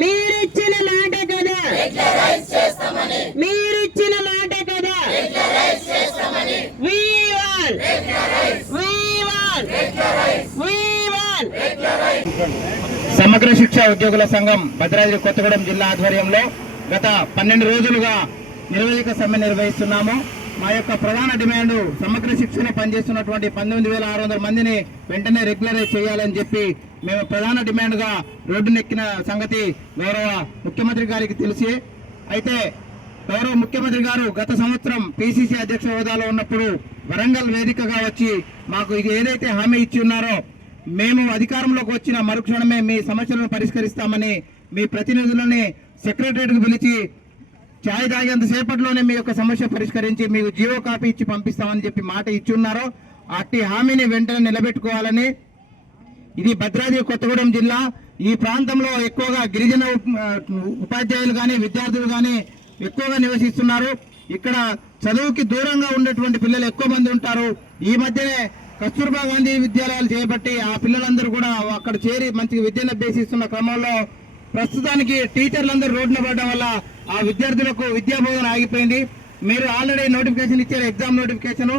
మీరిచ్చిన మాట కదా. మీరిచ్చిన మాట కదా. సమగ్ర శిక్ష ఉద్యోగుల సంఘం భద్రాద్రి కొత్తగూడెం జిల్లా ఆధ్వర్యంలో గత పన్నెండు రోజులుగా నిరవధిక సమ్మె నిర్వహిస్తున్నాము. మా యొక్క ప్రధాన డిమాండ్ సమగ్ర శిక్షణ పనిచేస్తున్నటువంటి పంతొమ్మిది వేల ఆరు వందల మందిని వెంటనే రెగ్యులరైజ్ చేయాలని చెప్పి మేము ప్రధాన డిమాండ్గా రోడ్డునెక్కిన సంగతి గౌరవ ముఖ్యమంత్రి గారికి తెలిసి. అయితే గౌరవ ముఖ్యమంత్రి గారు గత సంవత్సరం పిసిసి అధ్యక్ష హోదాలో ఉన్నప్పుడు వరంగల్ వేదికగా వచ్చి మాకు ఇది ఏదైతే హామీ ఇచ్చి ఉన్నారో మేము అధికారంలోకి వచ్చిన మరుక్షణమే మీ సమస్యలను పరిష్కరిస్తామని మీ ప్రతినిధులని సెక్రటరేట్కు పిలిచి ఛాయ్ తాగేంత సేపట్లోనే మీ యొక్క సమస్య పరిష్కరించి మీకు జీవో కాపీ ఇచ్చి పంపిస్తామని చెప్పి మాట ఇచ్చి ఉన్నారో అట్టి హామీని వెంటనే నిలబెట్టుకోవాలని ఇది భద్రాద్రి కొత్తగూడెం జిల్లా. ఈ ప్రాంతంలో ఎక్కువగా గిరిజన ఉపాధ్యాయులు కానీ విద్యార్థులు కానీ ఎక్కువగా నివసిస్తున్నారు. ఇక్కడ చదువుకి దూరంగా ఉన్నటువంటి పిల్లలు ఎక్కువ మంది ఉంటారు. ఈ మధ్యనే కస్తూర్బా గాంధీ విద్యాలయాలు చేపట్టి ఆ పిల్లలందరూ కూడా అక్కడ చేరి మంచి విద్యను అభ్యసిస్తున్న క్రమంలో ప్రస్తుతానికి టీచర్లందరూ రోడ్డున పడడం వల్ల ఆ విద్యార్థులకు విద్యా బోధన ఆగిపోయింది. మీరు ఆల్రెడీ నోటిఫికేషన్ ఇచ్చారు ఎగ్జామ్ నోటిఫికేషన్.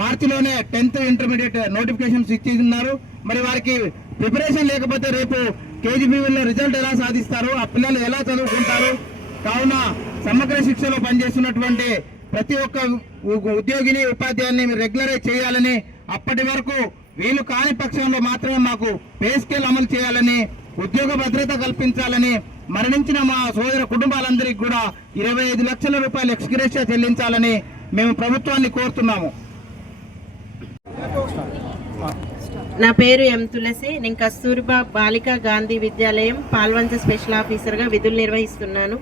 మార్చిలోనే టెన్త్ ఇంటర్మీడియట్ నోటిఫికేషన్స్ ఇచ్చిన్నారు మరి వారికి ప్రిపరేషన్ లేకపోతే రేపు కేజీబీవీలో రిజల్ట్ ఎలా సాధిస్తారు? ఆ పిల్లలు ఎలా చదువుకుంటారు? కావున సమగ్ర శిక్షలో పనిచేస్తున్నటువంటి ప్రతి ఒక్క ఉద్యోగిని ఉపాధ్యాయుని మీరు రెగ్యులరైజ్ చేయాలని అప్పటి వరకు వీలు కాని పక్షంలో మాత్రమే మాకు పే స్కేల్ అమలు చేయాలని ఉద్యోగ భద్రత కల్పించాలని మరణించిన మా సోదర కుటుంబాలందరికీ కూడా ఇరవై ఐదు లక్షల రూపాయలు ఎక్స్గ్రేషియా చెల్లించాలని మేము ప్రభుత్వాన్ని కోరుతున్నాము. నా పేరు ఎం తులసి. నేను కస్తూర్బా బాలికా గాంధీ విద్యాలయం పాల్వంచ స్పెషల్ ఆఫీసర్గా విధులు నిర్వహిస్తున్నాను.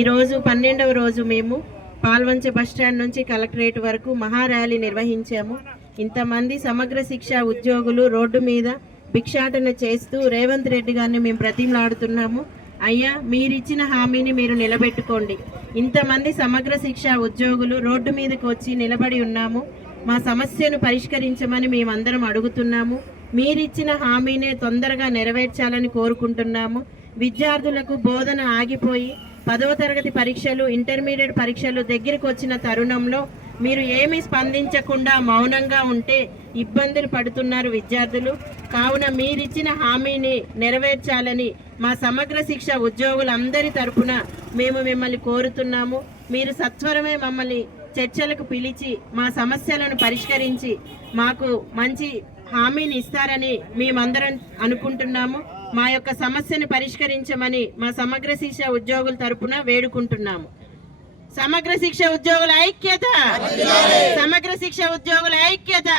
ఈరోజు పన్నెండవ రోజు మేము పాల్వంచ బస్టాండ్ నుంచి కలెక్టరేట్ వరకు మహా ర్యాలీ నిర్వహించాము. ఇంతమంది సమగ్ర శిక్ష ఉద్యోగులు రోడ్డు మీద భిక్షాటన చేస్తూ రేవంత్ రెడ్డి గారిని మేము ప్రతిమలాడుతున్నాము అయ్యా మీరిచ్చిన హామీని మీరు నిలబెట్టుకోండి. ఇంతమంది సమగ్ర శిక్ష ఉద్యోగులు రోడ్డు మీదకు వచ్చి నిలబడి ఉన్నాము. మా సమస్యను పరిష్కరించమని మేమందరం అడుగుతున్నాము. మీరిచ్చిన హామీనే తొందరగా నెరవేర్చాలని కోరుకుంటున్నాము. విద్యార్థులకు బోధన ఆగిపోయి పదవ తరగతి పరీక్షలు ఇంటర్మీడియట్ పరీక్షలు దగ్గరికి వచ్చిన తరుణంలో మీరు ఏమి స్పందించకుండా మౌనంగా ఉంటే ఇబ్బందులు పడుతున్నారు విద్యార్థులు. కావున మీరిచ్చిన హామీని నెరవేర్చాలని మా సమగ్ర శిక్ష ఉద్యోగులందరి తరపున మేము మిమ్మల్ని కోరుతున్నాము. మీరు సత్వరమే మమ్మల్ని చర్చలకు పిలిచి మా సమస్యలను పరిష్కరించి మాకు మంచి హామీని ఇస్తారని మేమందరం అనుకుంటున్నాము. మా యొక్క సమస్యను పరిష్కరించమని మా సమగ్ర శిక్ష ఉద్యోగుల తరపున వేడుకుంటున్నాము. సమగ్ర శిక్ష ఉద్యోగుల ఐక్యత. సమగ్ర శిక్ష ఉద్యోగుల ఐక్యత.